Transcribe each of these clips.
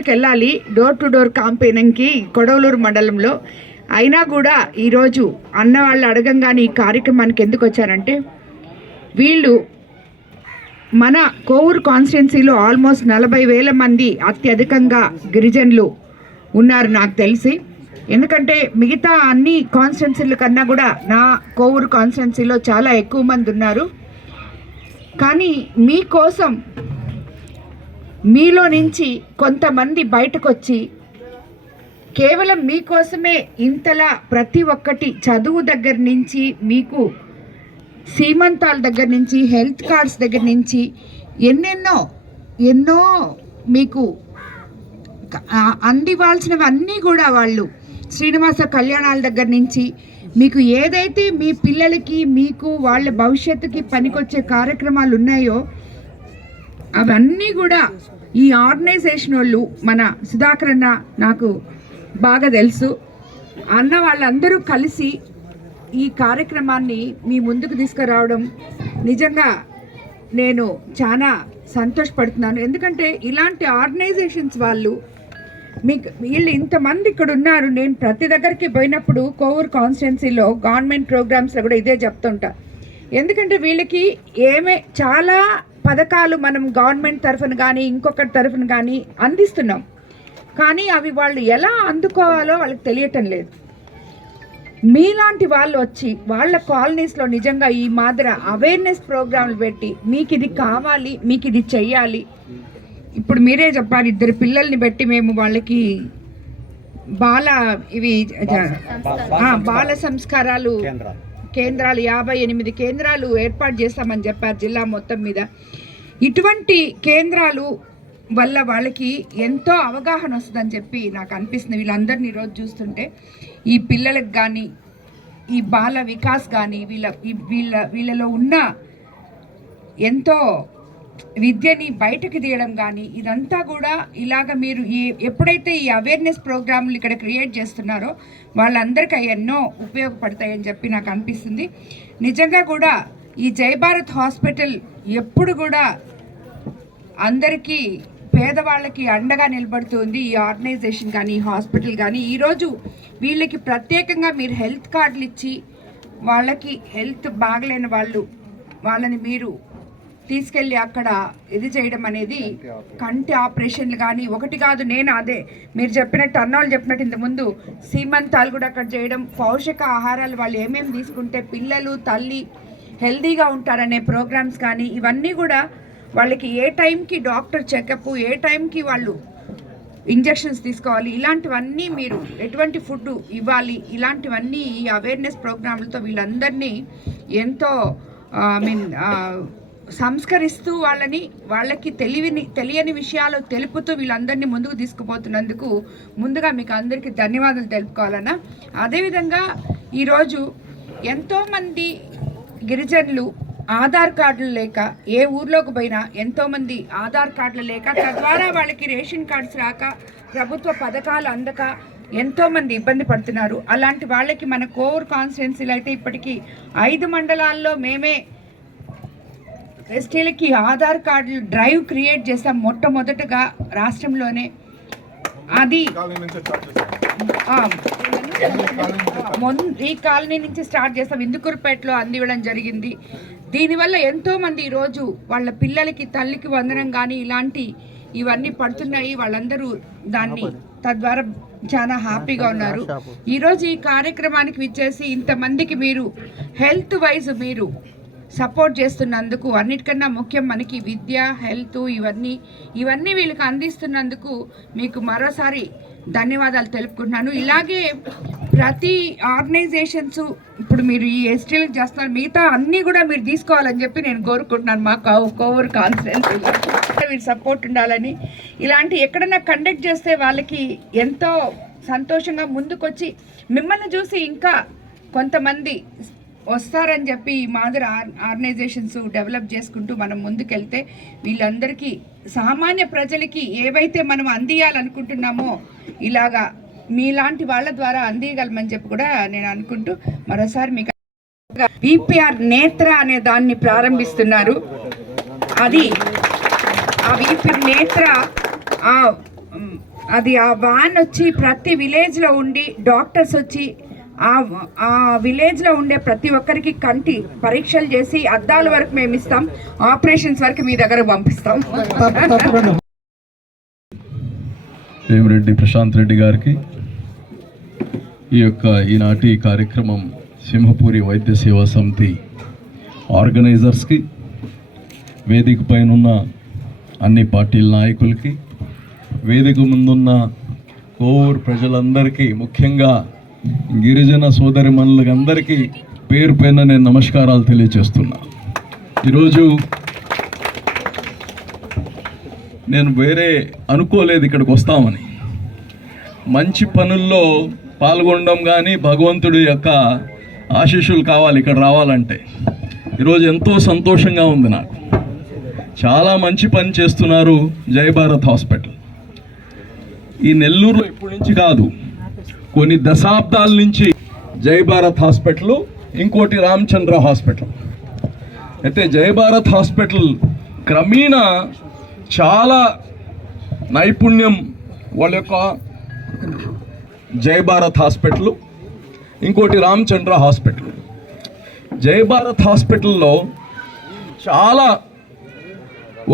స్కూల్కి వెళ్ళాలి door to door క్యాంపెయినింగ్కి Kodavalur మండలంలో. అయినా కూడా ఈరోజు అన్న వాళ్ళు అడగంగానే ఈ కార్యక్రమానికి ఎందుకు వచ్చారంటే, వీళ్ళు మన కోవూరు కాన్స్టిట్యున్సీలో ఆల్మోస్ట్ 40,000 మంది అత్యధికంగా గిరిజనులు ఉన్నారు నాకు తెలిసి. ఎందుకంటే మిగతా అన్ని కాన్స్టిట్యున్సీల కన్నా కూడా నా కోవూరు కాన్స్టిట్యున్సీలో చాలా ఎక్కువ మంది ఉన్నారు. కానీ మీకోసం మీలో నుంచి కొంతమంది బయటకు వచ్చి కేవలం మీకోసమే ఇంతలా ప్రతి ఒక్కటి చదువు దగ్గర నుంచి మీకు సీమంతాల దగ్గర నుంచి హెల్త్ కార్డ్స్ దగ్గర నుంచి ఎన్నో మీకు అందివ్వాల్సినవన్నీ కూడా వాళ్ళు శ్రీనివాస కళ్యాణాల దగ్గర నుంచి మీకు ఏదైతే మీ పిల్లలకి మీకు వాళ్ళ భవిష్యత్తుకి పనికొచ్చే కార్యక్రమాలు ఉన్నాయో అవన్నీ కూడా ఈ ఆర్గనైజేషన్ వాళ్ళు మన సుధాకర్ అన్న నాకు బాగా తెలుసు. అన్న వాళ్ళందరూ కలిసి ఈ కార్యక్రమాన్ని మీ ముందుకు తీసుకురావడం నిజంగా నేను చాలా సంతోషపడుతున్నాను. ఎందుకంటే ఇలాంటి ఆర్గనైజేషన్స్ వాళ్ళు వీళ్ళు ఇంతమంది ఇక్కడ ఉన్నారు. నేను ప్రతి దగ్గరికి పోయినప్పుడు కోవూరు కాన్స్టిట్యున్సీలో గవర్నమెంట్ ప్రోగ్రామ్స్లో కూడా ఇదే చెప్తుంటా. ఎందుకంటే వీళ్ళకి చాలా పథకాలు మనం గవర్నమెంట్ తరఫున కానీ ఇంకొకటి తరఫున కానీ అందిస్తున్నాం, కానీ అవి వాళ్ళు ఎలా అందుకోవాలో వాళ్ళకి తెలియటం లేదు. మీలాంటి వాళ్ళు వచ్చి వాళ్ళ కాలనీస్లో నిజంగా ఈ మాదిరి అవేర్నెస్ ప్రోగ్రాంలు పెట్టి మీకు ఇది కావాలి, మీకు ఇది చెయ్యాలి. ఇప్పుడు మీరే చెప్పారు, 2 పిల్లల్ని పెట్టి మేము వాళ్ళకి బాల సంస్కారాలు కేంద్రాలు 58 కేంద్రాలు ఏర్పాటు చేస్తామని చెప్పారు జిల్లా మొత్తం మీద. ఇటువంటి కేంద్రాలు వల్ల వాళ్ళకి ఎంతో అవగాహన వస్తుందని చెప్పి నాకు అనిపిస్తుంది. వీళ్ళందరినీ ఈరోజు చూస్తుంటే ఈ పిల్లలకు కానీ ఈ బాల వికాస్ కానీ వీళ్ళలో ఉన్న ఎంతో విద్యని బయటకు తీయడం కానీ ఇదంతా కూడా ఇలాగ మీరు ఎప్పుడైతే ఈ అవేర్నెస్ ప్రోగ్రాంలు ఇక్కడ క్రియేట్ చేస్తున్నారో వాళ్ళందరికీ ఎన్నో ఉపయోగపడతాయని చెప్పి నాకు అనిపిస్తుంది. నిజంగా కూడా ఈ జై భారత్ హాస్పిటల్ ఎప్పుడు కూడా అందరికీ పేదవాళ్ళకి అండగా నిలబడుతుంది. ఈ ఆర్గనైజేషన్ కానీ ఈ హాస్పిటల్ కానీ ఈరోజు వీళ్ళకి ప్రత్యేకంగా మీరు హెల్త్ కార్డులు ఇచ్చి వాళ్ళకి హెల్త్ బాగలేని వాళ్ళని మీరు తీసుకెళ్ళి అక్కడ ఇది చేయడం అనేది, కంటి ఆపరేషన్లు కానీ ఒకటి కాదు. నేను అదే మీరు చెప్పినట్టు అన్నోళ్ళు చెప్పినట్టు ఇంతకుముందు సీమంతాలు కూడా అక్కడ చేయడం, పౌషక ఆహారాలు వాళ్ళు ఏమేమి తీసుకుంటే పిల్లలు తల్లి హెల్దీగా ఉంటారనే ప్రోగ్రామ్స్ కానీ ఇవన్నీ కూడా వాళ్ళకి ఏ టైంకి డాక్టర్ చెకప్, ఏ టైంకి వాళ్ళు ఇంజెక్షన్స్ తీసుకోవాలి, ఇలాంటివన్నీ మీరు ఎటువంటి ఫుడ్ ఇవ్వాలి, ఇలాంటివన్నీ ఈ అవేర్నెస్ ప్రోగ్రాంలతో వీళ్ళందరినీ ఎంతో సంస్కరిస్తూ వాళ్ళకి తెలియని విషయాలు తెలుపుతూ వీళ్ళందరినీ ముందుకు తీసుకుపోతున్నందుకు ముందుగా మీకు అందరికీ ధన్యవాదాలు తెలుపుకోవాలన్నా. అదేవిధంగా ఈరోజు ఎంతోమంది గిరిజనులు ఆధార్ కార్డులు లేక ఏ ఊర్లోకి పోయినా ఎంతోమంది ఆధార్ కార్డులు లేక తద్వారా వాళ్ళకి రేషన్ కార్డ్స్ రాక ప్రభుత్వ పథకాలు అందక ఎంతోమంది ఇబ్బంది పడుతున్నారు. అలాంటి వాళ్ళకి మన కోవూరు కాన్స్టిట్యున్సీలో అయితే ఇప్పటికీ 5 మండలాల్లో మేమే ఎస్టీలకి ఆధార్ కార్డులు డ్రైవ్ క్రియేట్ చేస్తాం మొట్టమొదటగా రాష్ట్రంలోనే. అది ఈ కాలనీ నుంచి స్టార్ట్ చేస్తాం, ఇందుకూరుపేటలో అందివ్వడం జరిగింది. దీనివల్ల ఎంతోమంది ఈరోజు వాళ్ళ పిల్లలకి తల్లికి వందనం కానీ ఇవన్నీ పడుతున్నాయి. వాళ్ళందరూ దాన్ని తద్వారా చాలా హ్యాపీగా ఉన్నారు. ఈరోజు ఈ కార్యక్రమానికి విచ్చేసి ఇంతమందికి మీరు హెల్త్ వైజ్ మీరు సపోర్ట్ చేస్తున్నందుకు, అన్నిటికన్నా ముఖ్యం మనకి విద్య, హెల్త్ ఇవన్నీ వీళ్ళకి అందిస్తున్నందుకు మీకు మరోసారి ధన్యవాదాలు తెలుపుకుంటున్నాను. ఇలాగే ప్రతి ఆర్గనైజేషన్స్ ఇప్పుడు మీరు ఈ ఎస్టీలకు చేస్తున్నారు, మిగతా అన్నీ కూడా మీరు తీసుకోవాలని చెప్పి నేను కోరుకుంటున్నాను. మా కోవూరు కాన్స్టిట్యున్సీలో మీరు సపోర్ట్ ఉండాలని, ఇలాంటి ఎక్కడన్నా కండక్ట్ చేస్తే వాళ్ళకి ఎంతో సంతోషంగా ముందుకొచ్చి మిమ్మల్ని చూసి ఇంకా కొంతమంది వస్తారని చెప్పి ఈ మాదిరి ఆర్గనైజేషన్స్ డెవలప్ చేసుకుంటూ మనం ముందుకెళ్తే వీళ్ళందరికీ సామాన్య ప్రజలకి ఏవైతే మనం అందియాలనుకుంటున్నామో ఇలాగా మీలాంటి వాళ్ళ ద్వారా అందియగలమని చెప్పి కూడా నేను అనుకుంటూ మరోసారి మీకు విపిఆర్ నేత్ర అనే దాన్ని ప్రారంభిస్తున్నారు. అది ఆ విపిఆర్ నేత్ర అది ఆ వ్యాన్ వచ్చి ప్రతి విలేజ్లో ఉండి డాక్టర్స్ వచ్చి ఆ విలేజ్లో ఉండే ప్రతి ఒక్కరికి కంటి పరీక్షలు చేసి అద్దాల వరకు మేము ఇస్తాం, ఆపరేషన్స్ వరకు మీ దగ్గర పంపిస్తాం. వేమిరెడ్డి ప్రశాంత్ రెడ్డి గారికి ఈనాటి కార్యక్రమం సింహపూరి వైద్య సేవా సమితి ఆర్గనైజర్స్కి, వేదిక పైన అన్ని పార్టీల నాయకులకి, వేదిక ముందున్న కోవూరు ప్రజలందరికీ, ముఖ్యంగా గిరిజన సోదరిమణులకి అందరికీ పేరు పైన నేను నమస్కారాలు తెలియజేస్తున్నా. ఈరోజు నేను వేరే అనుకోలేదు ఇక్కడికి వస్తామని. మంచి పనుల్లో పాల్గొనడం కానీ భగవంతుడి యొక్క ఆశీస్సులు కావాలి ఇక్కడ రావాలంటే. ఈరోజు ఎంతో సంతోషంగా ఉంది నాకు. చాలా మంచి పని చేస్తున్నారు జై భారత్ హాస్పిటల్. ఈ నెల్లూరులో ఇప్పటి నుంచి కాదు, కొన్ని దశాబ్దాల నుంచి జై భారత్ హాస్పిటల్, ఇంకోటి రామచంద్ర హాస్పిటల్. అయితే జై భారత్ హాస్పిటల్ క్రమేణా చాలా నైపుణ్యం వాళ్ళ యొక్క జై భారత్ హాస్పిటల్, ఇంకోటి రామచంద్ర హాస్పిటల్. జై భారత్ హాస్పిటల్లో చాలా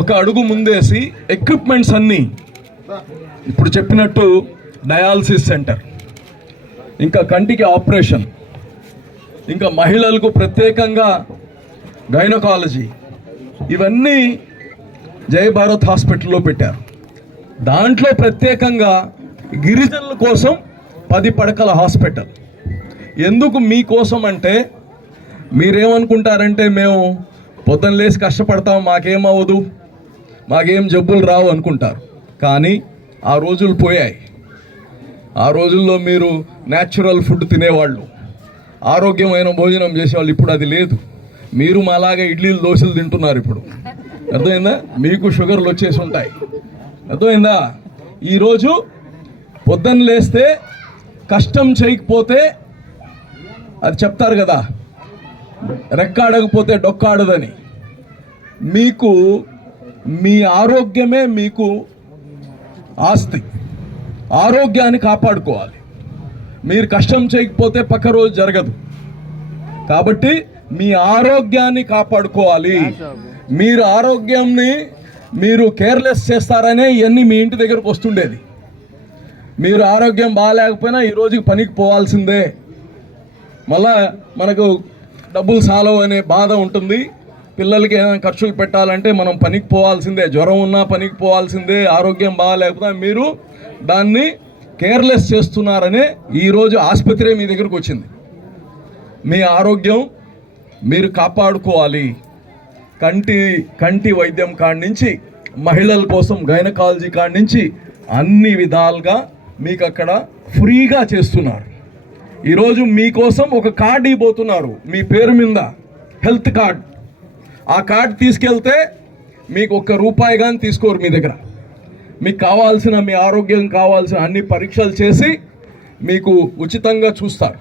ఒక అడుగు ముందేసి ఎక్విప్మెంట్స్ అన్నీ ఇప్పుడు చెప్పినట్టు డయాలసిస్ సెంటర్, ఇంకా కంటికి ఆపరేషన్, ఇంకా మహిళలకు ప్రత్యేకంగా గైనకాలజీ, ఇవన్నీ జై భారత్ హాస్పిటల్లో పెట్టారు. దాంట్లో ప్రత్యేకంగా గిరిజనుల కోసం 10 పడకల హాస్పిటల్. ఎందుకు మీకోసం అంటే, మీరేమనుకుంటారంటే మేము పొద్దున్న లేసి కష్టపడతాం, మాకేమవ్వదు, మాకేం జబ్బులు రావు అనుకుంటారు. కానీ ఆ రోజులు పోయాయి. ఆ రోజుల్లో మీరు న్యాచురల్ ఫుడ్ తినేవాళ్ళు, ఆరోగ్యమైన భోజనం చేసేవాళ్ళు. ఇప్పుడు అది లేదు. మీరు మాలాగా ఇడ్లీలు దోశలు తింటున్నారు ఇప్పుడు. అర్థమైందా? మీకు షుగర్లు వచ్చేసి ఉంటాయి. అర్థమైందా? ఈరోజు పొద్దున్న లేస్తే కష్టం చేయకపోతే అది చెప్తారు కదా, రెక్కాడకపోతే డొక్కాడదని. మీకు మీ ఆరోగ్యమే మీకు ఆస్తి. ఆరోగ్యాన్ని కాపాడుకోవాలి. మీరు కష్టం చేయకపోతే పక్క రోజు జరగదు. కాబట్టి మీ ఆరోగ్యాన్ని కాపాడుకోవాలి. మీరు ఆరోగ్యాన్ని మీరు కేర్లెస్ చేస్తారనే ఇవన్నీ మీ ఇంటి దగ్గరకు వస్తుండేది. మీరు ఆరోగ్యం బాగాలేకపోయినా ఈ రోజుకి పనికి పోవాల్సిందే. మళ్ళా మనకు డబ్బులు సాలవు అనే బాధ ఉంటుంది. పిల్లలకి ఏమైనా ఖర్చులు పెట్టాలంటే మనం పనికి పోవాల్సిందే. జ్వరం ఉన్నా పనికి పోవాల్సిందే. ఆరోగ్యం బాగాలేకపోతే మీరు దాన్ని కేర్లెస్ చేస్తున్నారనే ఈరోజు ఆసుపత్రి మీ దగ్గరకు వచ్చింది. మీ ఆరోగ్యం మీరు కాపాడుకోవాలి. కంటి వైద్యం కాడి నుంచి, మహిళల కోసం గైనకాలజీ కాడి నుంచి అన్ని విధాలుగా మీకు అక్కడ ఫ్రీగా చేస్తున్నారు. ఈరోజు మీకోసం ఒక కార్డు ఇవ్వబోతున్నారు మీ పేరు మీద, హెల్త్ కార్డ్. ఆ కార్డు తీసుకెళ్తే మీకు ₹1 కానీ తీసుకోరు మీ దగ్గర. మీకు కావాల్సిన, మీ ఆరోగ్యం కావాల్సిన అన్ని పరీక్షలు చేసి మీకు ఉచితంగా చూస్తారు.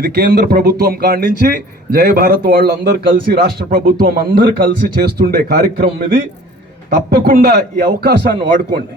ఇది కేంద్ర ప్రభుత్వం కాడి నుంచి జై భారత్ వాళ్ళందరూ కలిసి, రాష్ట్ర ప్రభుత్వం అందరూ కలిసి చేస్తుండే కార్యక్రమం ఇది. తప్పకుండా ఈ అవకాశాన్ని వాడుకోండి.